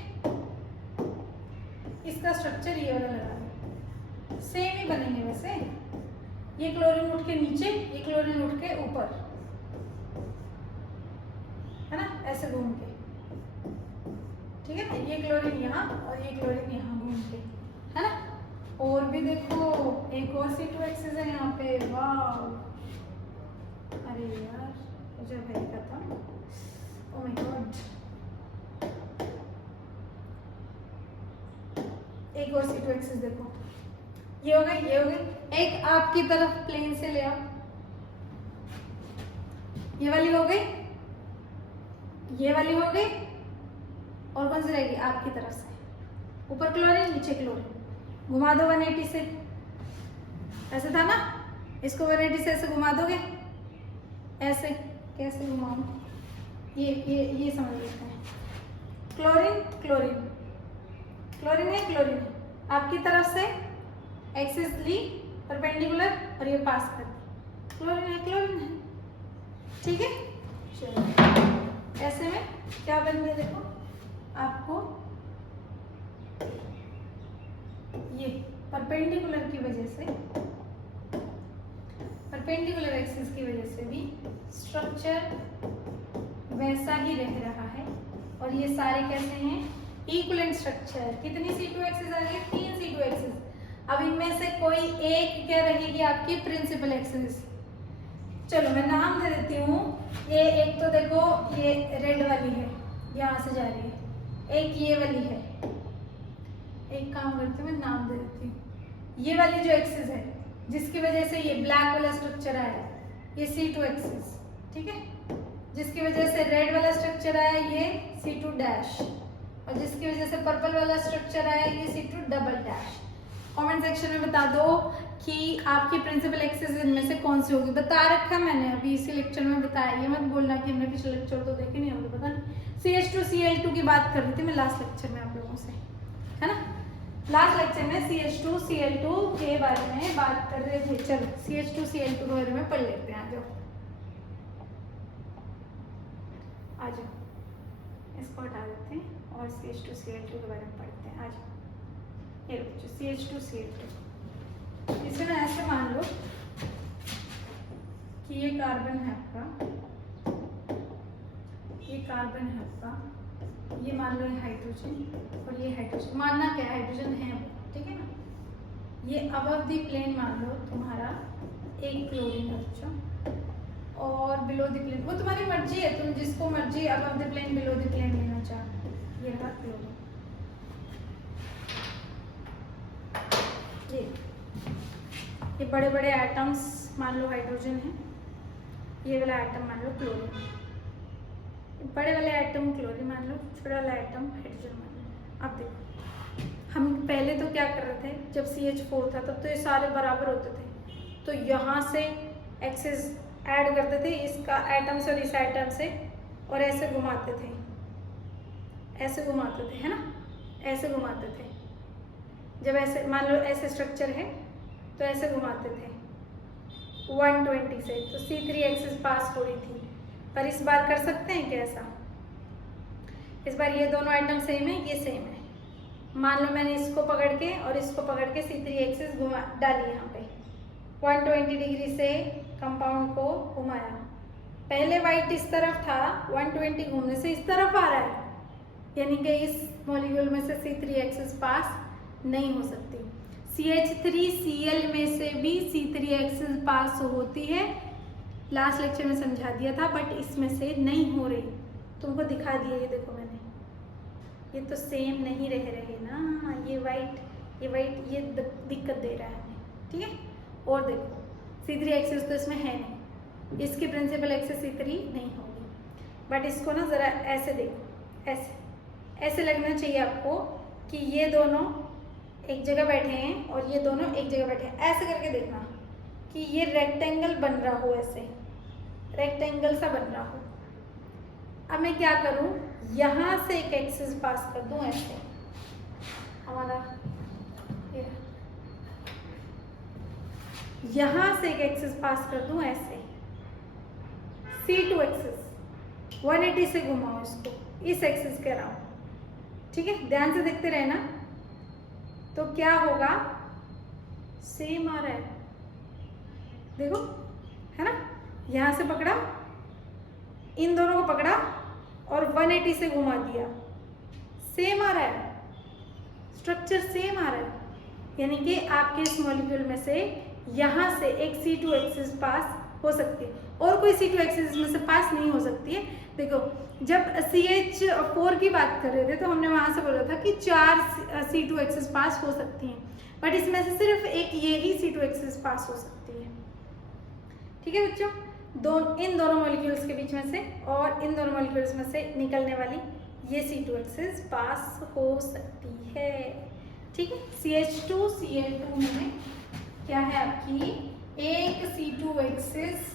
इसका स्ट्रक्चर ये वाला लगा लो, सेम ही बनेंगे वैसे। ये क्लोरीन उठ के नीचे, ये क्लोरीन उठ के ऊपर, है ना, ऐसे घूम के, ठीक है। ये क्लोरीन यहाँ और ये क्लोरीन यहाँ घूम के, है ना। और भी देखो, एक और C2 एक्सिस है यहाँ पे, वाह, अरे यार मुझे भाई खत्म, ओह माय गॉड, एक और C2 एक्सिस देखो, ये हो गई, ये हो गई। एक आपकी तरफ प्लेन से ले आओ, ये वाली हो गई, ये वाली हो गई, और कौन सी रहेगी आपकी तरफ से, ऊपर क्लोरीन नीचे क्लोरीन, घुमा दो 180 से, ऐसे था ना, इसको 180 से ऐसे घुमा दोगे, ऐसे कैसे घुमाओ, ये समझ लेते हैं। क्लोरीन क्लोरीन, क्लोरीन है, क्लोरीन है, आपकी तरफ से एक्सिस ली परपेंडिकुलर और ये पास कर दी, क्लोरीन है, क्लोरीन है, ठीक है। चलो, ऐसे में क्या बन गया देखो, आपको ये परपेंडिकुलर की वजह से, परपेंडिकुलर एक्सिस की वजह से भी स्ट्रक्चर वैसा ही रह रहा है, और ये सारे कैसे हैं, इक्विवेलेंट स्ट्रक्चर। कितनी C2 एक्सिस आ गई, 3 C2 एक्सिस। अब इनमें से कोई एक क्या रहेगी आपकी प्रिंसिपल एक्सिस। चलो मैं नाम दे देती हूँ, ये एक तो देखो ये रेड वाली है, यहाँ से जा रही है, एक ये वाली है, एक काम करती हूँ मैं नाम दे देती हूँ, ये वाली जो एक्सिस है जिसकी वजह से ये ब्लैक वाला स्ट्रक्चर आया, ये C2 एक्सिस, ठीक है, जिसकी वजह से रेड वाला स्ट्रक्चर आया ये C2 डैश, और जिसकी वजह से पर्पल वाला स्ट्रक्चर आया ये C2 double dash. Comment section में बता दो कि आपकी प्रिंसिपल एक्सिस इनमें से कौन सी होगी। बता रखा मैंने अभी इसी लेक्चर में बताया, ये मत बोलना कि हमने पिछले लेक्चर तो देखे नहीं होंगे, पता नहीं। CH2Cl2 की बात कर रही थी मैं लास्ट लेक्चर में आप लोगों से, है ना, लास्ट लेक्चर में CH2Cl2 के बारे में बात कर रहे थे। चलो CH2Cl2 के बारे में पढ़ लेते हैं, आ जाओ आ जाओ, इसको हटा देते हैं और CH2Cl2 के बारे में पढ़ते हैं, आ जाओ। ये बच्चों CH2Cl2, इसे ना ऐसे मान लो कि ये कार्बन है आपका, ये कार्बन है आपका, ये मान लो हाइड्रोजन और ये हाइड्रोजन, मानना क्या हाइड्रोजन है, ठीक है ना। ये अबव दी प्लेन मान लो तुम्हारा एक क्लोरीन है बच्चों, और बिलो द प्लेन वो तुम्हारी मर्जी है, तुम जिसको मर्जी above the plane below the plane लेना चाहो। ये रहा क्लोरीन। ये बड़े बड़े एटम्स मान लो हाइड्रोजन है, ये वाला एटम मान लो क्लोरीन, बड़े वाले एटम क्लोरीन मान लो, छोटा वाला एटम हाइड्रोजन मान लो। अब देखो हम पहले तो क्या कर रहे थे, जब CH4 था तब तो ये सारे बराबर होते थे, तो यहाँ से एक्सेस ऐड करते थे इसका एटम से और इस एटम से, और ऐसे घुमाते थे, ऐसे घुमाते थे, है ना, ऐसे घुमाते थे। जब ऐसे मान लो ऐसे स्ट्रक्चर है तो ऐसे घुमाते थे 120 से, तो C3 एक्सेस पास हो रही थी। पर इस बार कर सकते हैं क्या ऐसा, इस बार ये दोनों आइटम सेम है, ये सेम है। मान लो मैंने इसको पकड़ के और इसको पकड़ के C3 एक्सेस घुमा डाली यहाँ पे, 120 डिग्री से कंपाउंड को घुमाया। पहले वाइट इस तरफ था, 120 घूमने से इस तरफ आ रहा है, यानी कि इस मॉलिक्यूल में से C3 एक्सेस पास नहीं हो सकती। CH3Cl में से भी C3 एक्सेस पास होती है, लास्ट लेक्चर में समझा दिया था, बट इसमें से नहीं हो रही, तुमको दिखा दिया। ये देखो मैंने, ये तो सेम नहीं रह रहे ना, ये वाइट ये दिक्कत दे रहा है हमें, ठीक है। और देखो C3 एक्सेस तो इसमें है नहीं, इसकी प्रिंसिपल एक्सेस C3 नहीं होगी, बट इसको ना ज़रा ऐसे देखो, ऐसे ऐसे लगना चाहिए आपको कि ये दोनों एक जगह बैठे हैं और ये दोनों एक जगह बैठे हैं, ऐसे करके देखना कि ये रेक्टेंगल बन रहा हो, ऐसे रेक्टेंगल सा बन रहा हो। अब मैं क्या करूं, यहाँ से एक एक्सिस पास कर दूं ऐसे, हमारा यहाँ से एक एक्सिस पास कर दूं ऐसे, C2 एक्सिस 180 से घुमाओ इसको इस एक्सिस के अराउंड, ठीक है। ध्यान से देखते रहना, तो क्या होगा, सेम आ रहा है, देखो, है ना। यहाँ से पकड़ा, इन दोनों को पकड़ा और 180 से घुमा दिया, सेम आ रहा है, स्ट्रक्चर सेम आ रहा है, यानी कि आपके इस मॉलिक्यूल में से यहाँ से एक C2 एक्सिस पास हो सकती है, और कोई C2 एक्सिस इसमें से पास नहीं हो सकती है। देखो जब CH4 की बात कर रहे थे तो हमने वहाँ से बोला था कि 4 C2 एक्सिस पास हो सकती हैं, बट इसमें से सिर्फ एक ये ही C2 एक्सिस पास हो सकती है, ठीक है बच्चों। इन दोनों मॉलिक्यूल्स के बीच में से और इन दोनों मॉलिक्यूल्स में से निकलने वाली ये C2 एक्सिस पास हो सकती है, ठीक है। CH2 Cl2 में क्या है आपकी, एक C2 एक्सिस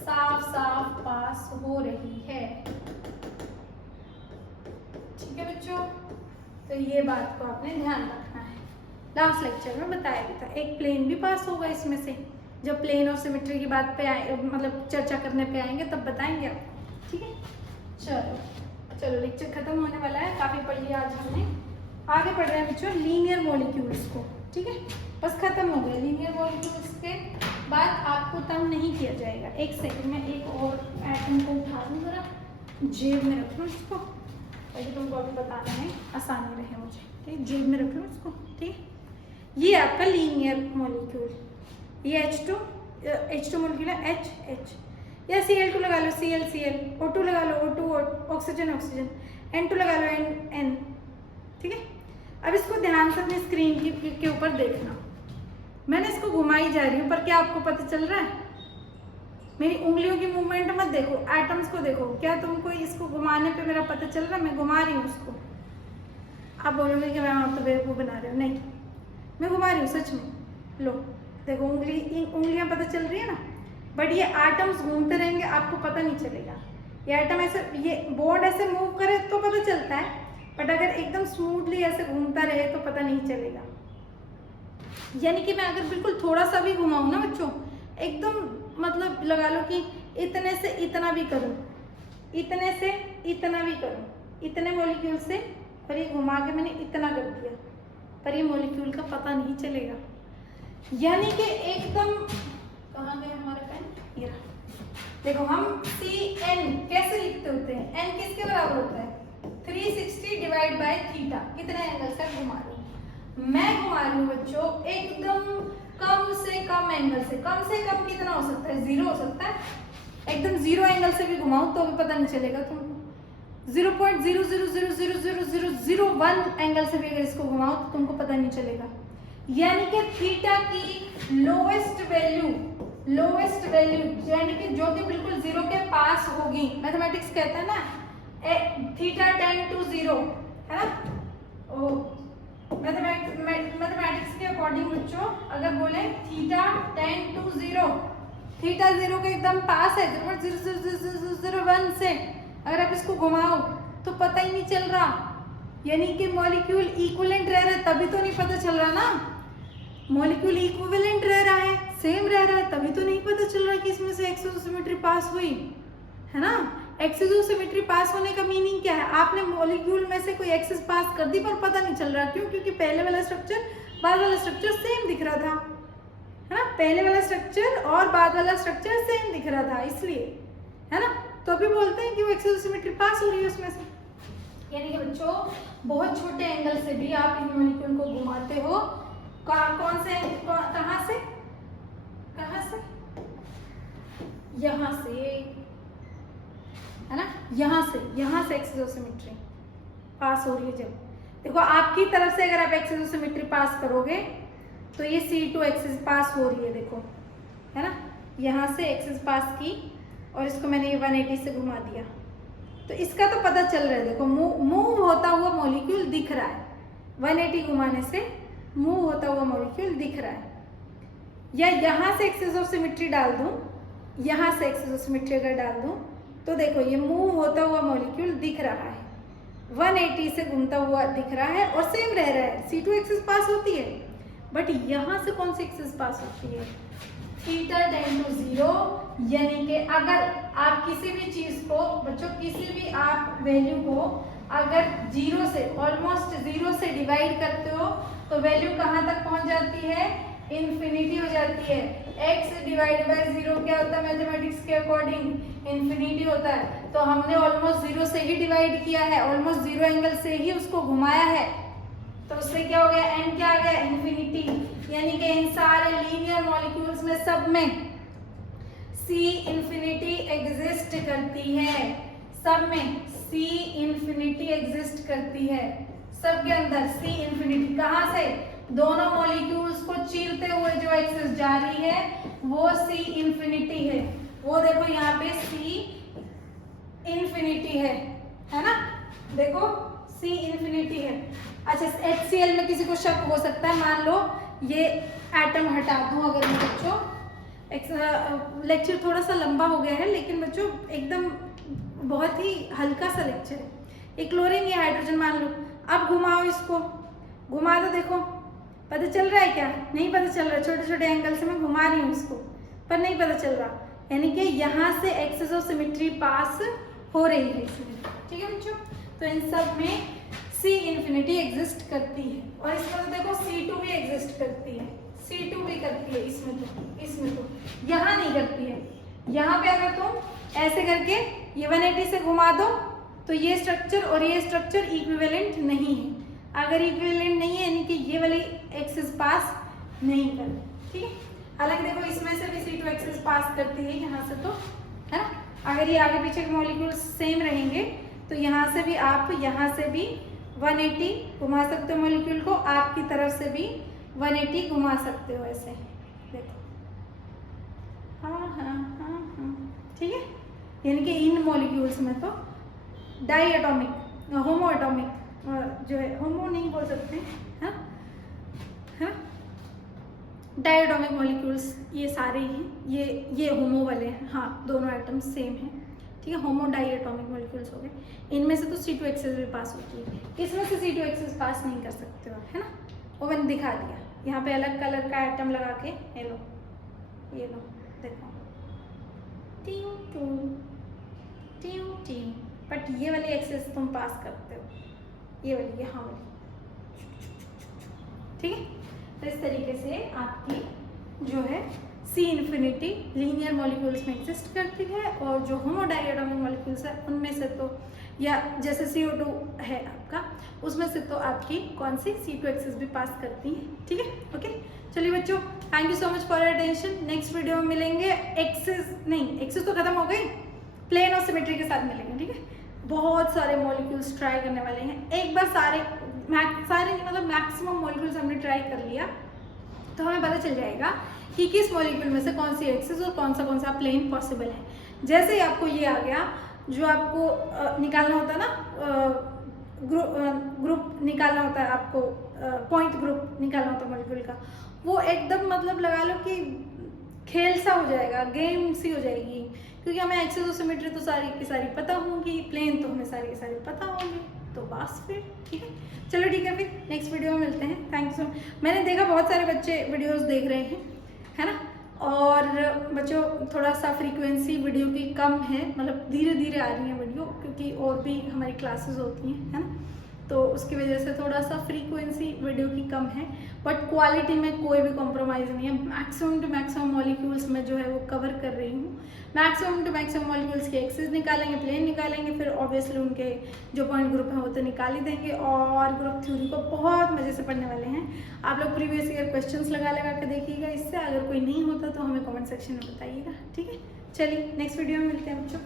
साफ साफ पास हो रही है, ठीक है बच्चों। तो ये बात को आपने ध्यान रखना है, लास्ट लेक्चर में बताया भी था। एक प्लेन भी पास होगा इसमें से, जब प्लेन ऑफ सिमेट्री की बात पे आए, मतलब चर्चा करने पे आएंगे तब बताएंगे आप, ठीक है। चलो लेक्चर खत्म होने वाला है, काफ़ी पढ़ लिया आज हमने। आगे पढ़ रहे हैं बच्चों लीनियर मॉलिक्यूल्स को, ठीक है। बस खत्म हो गया लीनियर मॉलिक्यूल्स के बाद आपको तंग नहीं किया जाएगा। एक सेकंड में एक और एटम को उठा दूँ, जरा जेब में रख लूँ इसको, ताकि तुमको अभी बताने में आसानी रहे मुझे, ठीक। जेब में रख लूँ इसको, ठीक। ये आपका लीनियर मॉलिक्यूल, ये H2 मॉलिक्यूल है, H या Cl2 लगा लो, Cl O2 लगा लो, O2 ऑक्सीजन N2 लगा लो, N, ठीक है। अब इसको ध्यान से अपनी स्क्रीन के ऊपर देखना, मैंने इसको घुमाई जा रही हूँ, पर क्या आपको पता चल रहा है, मेरी उंगलियों की मूवमेंट मत देखो, एटम्स को देखो, क्या तुमको इसको घुमाने पे मेरा पता चल रहा है, मैं घुमा रही हूँ उसको। आप बोलोगे कि मैम आप तो बेवकूफ़ बना रहे हो, नहीं, मैं घुमा रही हूँ सच में। लो देखो उंगलियां पता चल रही है ना, बट ये एटम्स घूमते रहेंगे, आपको पता नहीं चलेगा। ये एटम ऐसे, ये बोर्ड ऐसे मूव करे तो पता चलता है, बट अगर एकदम स्मूथली ऐसे घूमता रहे तो पता नहीं चलेगा। यानी कि मैं अगर बिल्कुल थोड़ा सा भी घुमाऊँ ना बच्चों, एकदम मतलब लगा लो कि इतने से इतना भी करूँ, इतने से इतना भी करूँ, इतने मॉलिक्यूल से, और ये घुमा के मैंने इतना कर दिया, पर ये मॉलिक्यूल का पता नहीं चलेगा। यानी कि एकदम, कहाँ गए हमारे पेन, ये देखो हम CN कैसे लिखते होते हैं, N किसके बराबर होता है, 360 डिवाइड बाय थीटा, कितने एंगल से घुमा रही हूँ मैं, घुमा रही हूँ बच्चों एकदम कम से कम एंगल से, कम से कम कितना हो सकता है, 0 हो सकता है। एकदम 0 एंगल से भी घुमाओ तो भी पता नहीं चलेगा तुमको। 0.00000001 एंगल से भी अगर इसको घुमाओ तो तुमको पता नहीं चलेगा। यानी कि थीटा की लोएस्ट वैल्यू यानी कि जो कि बिल्कुल 0 के पास होगी, मैथमेटिक्स कहता है ना थीटा टेंड टू 0, है ना। ओ मैथमेटिक्स के अकॉर्डिंग बच्चों अगर बोले थीटा टेंड टू 0, थीटा 0 के एकदम पास है, 0.000001 से अगर आप इसको घुमाओ तो पता ही नहीं चल रहा, यानी कि मॉलिक्यूल इक्विवेलेंट रह रहा है, तभी तो नहीं पता चल रहा ना। मॉलिक्यूल इक्विवेलेंट रह रहा है, सेम रह रहा है, तभी तो नहीं पता चल रहा कि इसमें से एक्सिस-ऑफ-सिमेट्री पास हुई, है ना। एक्सिस-ऑफ-सिमेट्री पास होने का मीनिंग क्या है, आपने मॉलिक्यूल में से कोई एक्सिस पास कर दी पर पता नहीं चल रहा, क्यों? क्योंकि पहले वाला स्ट्रक्चर बाद वाला स्ट्रक्चर सेम दिख रहा था, है ना। पहले वाला स्ट्रक्चर और बाद वाला स्ट्रक्चर सेम दिख रहा था, इसलिए, है ना। तो अभी बोलते हैं कि वो एक्सिस-ऑफ-सिमेट्री पास हो रही है उसमें से। यानी कि बच्चों बहुत छोटे एंगल से भी आप इन मॉलिक्यूल को घुमाते हो। कहाँ से यहाँ से, है ना, यहाँ से एक्सिस-ऑफ-सिमेट्री पास हो रही है। जब देखो आपकी तरफ से अगर आप एक्सिस-ऑफ-सिमेट्री पास करोगे तो ये C2 एक्सिस पास हो रही है, देखो, है ना। यहाँ से एक्सिस पास की और इसको मैंने ये 180 से घुमा दिया, तो इसका तो पता चल रहा है, देखो मूव होता हुआ मॉलिक्यूल दिख रहा है, 180 घुमाने से मूव होता हुआ मॉलिक्यूल दिख रहा है। या यहाँ से एक्सिस-ऑफ-सिमेट्री डाल दूँ, यहाँ से एक्सिस-ऑफ-सिमेट्री अगर डाल दूँ तो देखो ये मूव होता हुआ मॉलिक्यूल दिख रहा है, 180 से घूमता हुआ दिख रहा है और सेम रह रहा है। C2 एक्सिस पास होती है, बट यहाँ से कौन सी एक्सिस पास होती है, थीटा टेंड टू 0। यानी कि अगर आप किसी भी चीज को बच्चों, किसी भी आप वैल्यू को अगर 0 से, ऑलमोस्ट 0 से डिवाइड करते हो तो वैल्यू कहाँ तक पहुँच जाती है, इन्फिनिटी हो जाती है। x डिवाइड बाय 0 क्या होता है मैथमेटिक्स के अकॉर्डिंग, इन्फिनिटी होता है। तो हमने ऑलमोस्ट 0 से ही डिवाइड किया है, ऑलमोस्ट 0 एंगल से ही उसको घुमाया है, तो उससे क्या हो गया, n क्या आ गया, इन्फिनिटी। यानी कि इन सारे लीनियर मॉलिक्यूल्स में सब में C इन्फिनिटी एग्जिस्ट करती है, सब में C इन्फिनिटी एग्जिस्ट करती है, सबके अंदर C इन्फिनिटी। कहाँ से, दोनों मॉलिक्यूल्स को चीरते हुए जो एक्सिस जा रही है वो C इन्फिनिटी है। वो देखो यहाँ पे C इन्फिनिटी है ना, देखो C इन्फिनिटी है। अच्छा HCl में किसी को शक हो सकता है, मान लो ये एटम हटा दूं अगर मैं, बच्चों लेक्चर थोड़ा सा लंबा हो गया है लेकिन बच्चों एकदम बहुत ही हल्का सा लेक्चर है। एक क्लोरीन या हाइड्रोजन मान लो, अब घुमाओ इसको, घुमा दो, देखो पता चल रहा है क्या, नहीं पता चल रहा, छोटे छोटे एंगल से मैं घुमा रही हूँ इसको पर नहीं पता चल रहा, यानी कि यहाँ से एक्सिस-ऑफ-सिमेट्री पास हो रही है इसमें, ठीक है बच्चों। तो इन सब में C इन्फिनिटी एग्जिस्ट करती है और इसमें तो देखो C2 भी एग्जिस्ट करती है, C2 भी करती है इसमें तो यहाँ नहीं करती है। यहाँ पे अगर तुम ऐसे करके ये 180 से घुमा दो तो ये स्ट्रक्चर और ये स्ट्रक्चर इक्विवेलेंट नहीं है। अगर इक्विवेलेंट नहीं है यानी कि ये वाली एक्सिस पास नहीं करती, ठीक है। हालांकि देखो इसमें से भी C2 एक्सिस पास करती है यहाँ से, तो है ना। अगर ये आगे पीछे के मॉलिक्यूल सेम रहेंगे तो यहाँ से भी आप यहाँ से भी 180 घुमा सकते हो मॉलिक्यूल को, आपकी तरफ से भी 180 घुमा सकते हो ऐसे, देखो, हाँ, ठीक है। यानी कि इन मॉलिक्यूल्स में तो डाई एटॉमिक, होमो एटॉमिक जो है, होमो नहीं बोल सकते, हाँ, डाई एटॉमिक मॉलिक्यूल्स ये सारे ही, ये होमो वाले हैं, हाँ, दोनों एटम्स सेम हैं, ठीक है। होमो डाई एटॉमिक मॉलिक्यूल्स हो गए, इनमें से तो C2 एक्सिस भी पास होती है, इसमें से C2 एक्सिस पास नहीं कर सकते हो, है ना। वो मैंने दिखा दिया, यहाँ पे अलग कलर का एटम लगा के, ये लो देखो, टी, बट ये वाली एक्सिस तुम पास करते हो, ये वाली, यहाँ वाली, ठीक है। तो इस तरीके से आपकी जो है सी इन्फिनिटी लीनियर मॉलिक्यूल्स में एग्जिस्ट करती है, और जो होमोडाइएटॉमिक मॉलिक्यूल्स है उनमें से तो, या जैसे CO2 है आपका, उसमें से तो आपकी कौन सी C2 एक्सिस भी पास करती है। ठीक है, ओके। चलिए बच्चों, thank you so much for your attention. Next video में मिलेंगे एक्सिस तो खत्म हो गई, प्लेन और सिमेट्री के साथ मिलेंगे। ठीक है, बहुत सारे मॉलिक्यूल्स ट्राई करने वाले हैं। एक बार सारे मतलब मैक्सिमम मॉलिक्यूल्स हमने ट्राई कर लिया तो हमें पता चल जाएगा कि किस मॉलिक्यूल में से कौन सी एक्सिस और कौन सा प्लेन पॉसिबल है। जैसे ही आपको ये आ गया, जो आपको निकालना होता है ना, ग्रुप निकालना होता है आपको, पॉइंट ग्रुप निकालना होता है मॉलिक्यूल का, वो एकदम मतलब लगा लो कि खेल सा हो जाएगा, गेम सी हो जाएगी, क्योंकि हमें एक्सिस और सिमेट्री तो सारी की सारी पता होंगी, प्लेन तो हमें सारी की सारी पता होंगे, तो बस फिर ठीक है। चलो ठीक है, फिर नेक्स्ट वीडियो में मिलते हैं। Thank you so much. मैंने देखा बहुत सारे बच्चे वीडियोस देख रहे हैं, है ना, और बच्चों थोड़ा सा फ्रीक्वेंसी वीडियो की कम है, मतलब धीरे धीरे आ रही है वीडियो, क्योंकि और भी हमारी क्लासेस होती हैं, है ना, तो उसकी वजह से थोड़ा सा फ्रीक्वेंसी वीडियो की कम है, बट क्वालिटी में कोई भी कॉम्प्रोमाइज़ नहीं है। मैक्सिमम टू मैक्सिमम मॉलिक्यूल्स में जो है वो कवर कर रही हूँ। मैक्सिमम टू मैक्सिमम मॉलिक्यूल्स के एक्सिस निकालेंगे, प्लेन निकालेंगे, फिर ऑब्वियसली उनके जो पॉइंट ग्रुप हैं वो तो निकाल ही देंगे, और ग्रुप थ्योरी को बहुत मज़े से पढ़ने वाले हैं। आप लोग प्रीवियस ईयर क्वेश्चंस लगा के देखिएगा इससे, अगर कोई नहीं होता तो हमें कमेंट सेक्शन में बताइएगा। ठीक है, चलिए नेक्स्ट वीडियो में मिलते हैं बच्चों।